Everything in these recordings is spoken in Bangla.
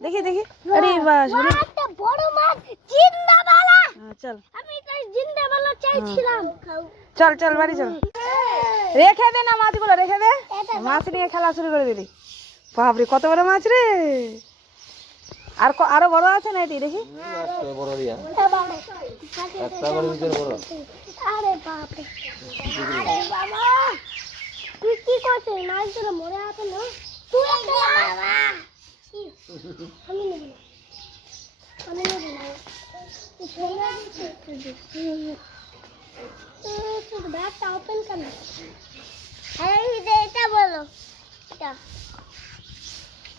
দেখি। দেখি আরে বাস একটা বড় মাছ জিন্দাবালা। হ্যাঁ, চল। আমি তো জিন্দাবালা চাইছিলাম। চল চল বাড়ি চল। রেখে দে না মাছগুলো রেখে দে। মাছ নিয়ে খেলা শুরু করে দিলি। বাপরে কত বড় মাছ রে। আর আরও বড় আছে না এটি? দেখি। আরে বাপরে। আরে বাবা। তুই কি করছিস? মাছ ধরে মরে আছে না? তুই একটা বাবা আমি নেব না। আমি নেব না। ব্যাগটা ওপেন কর এটা বলো। এটা।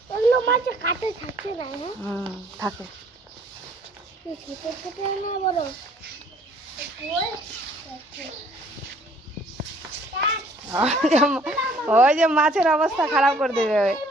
ওগুলো মাছ কাটে থাকছে না হ্যাঁ? থাকে। ছোট ছোট না বড়। ওই যে- ওই যে মাছের অবস্থা খারাপ করে দেবে।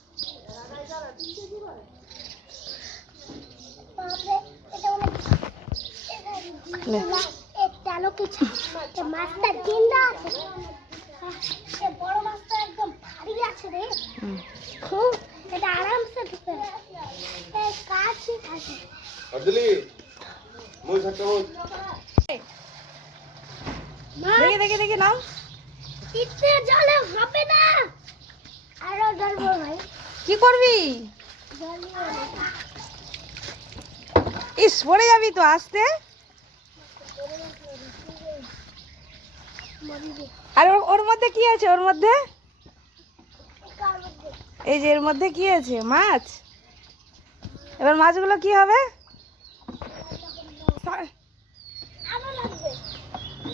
মাছটা জিন্দা আছে বড় মাছটা একদম ভারী আছে রে খুব এটা আরামসে ঢুকে এ কাছে আছে মা দেখি দেখি দেখি নাও। জলে হবে না। আরও ধরবো ভাই কি করবি? ইস পড়ে যাবি তো আসতে? আর ওর- মধ্যে কি আছে? ওর মধ্যে? এই যে এর মধ্যে কি আছে? মাছ? এবার মাছগুলো কি হবে?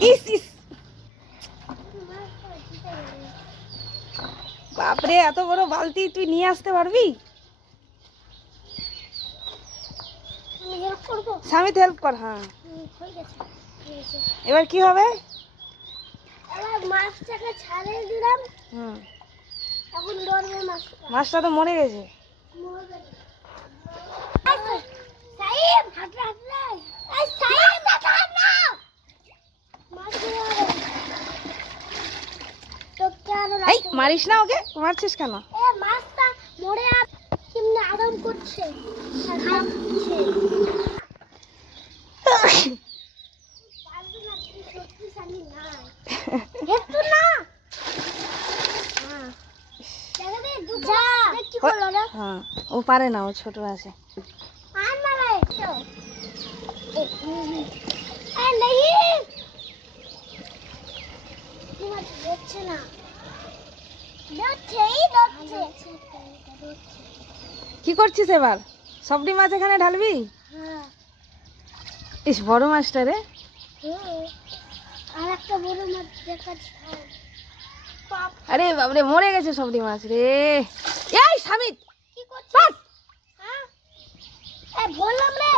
ইস ইস বাপরে এত বড় বালতি তুই নিয়ে আসতে পারবি? স্বামী হেল্প কর হ্যাঁ। এবার কি হবে? মাছটাকে ছাড়িয়ে দিলাম। হুম। এখন মাছটা তো মরে গেছে সাইম হাঁটলে হাঁটলে এই সাইম হাঁট না মাছ ধরে আরও। তোকে আরও এই রাখতে হবে। মারিস না ওকে মারছিস কেন এ মাছটা মরে আর কেমনে আরাম করছে আর হাঁটছে পারবি না, তুই শক্তিশালী নাই। একটু না হ্যাঁ। দেখা দে, দুটো। দেখ কি করল রে? হ্যাঁ ও পারে না ও ছোট আছে আর মারে। এ, হুম। এ, नहीं। কি মাছ ধরছে না। ধরছেই ধরছে। কি করছিস এবার? সবটি মাছ এখানে ঢালবি? হ্যাঁ। ইস বড় মাছটা রে। আর দেখাচ্ছি বাপ। আরে বাবরে মরে গেছে সবটি মাছ রে। এই স্বামী কি করছিস? হ্যাঁ। বললাম রে।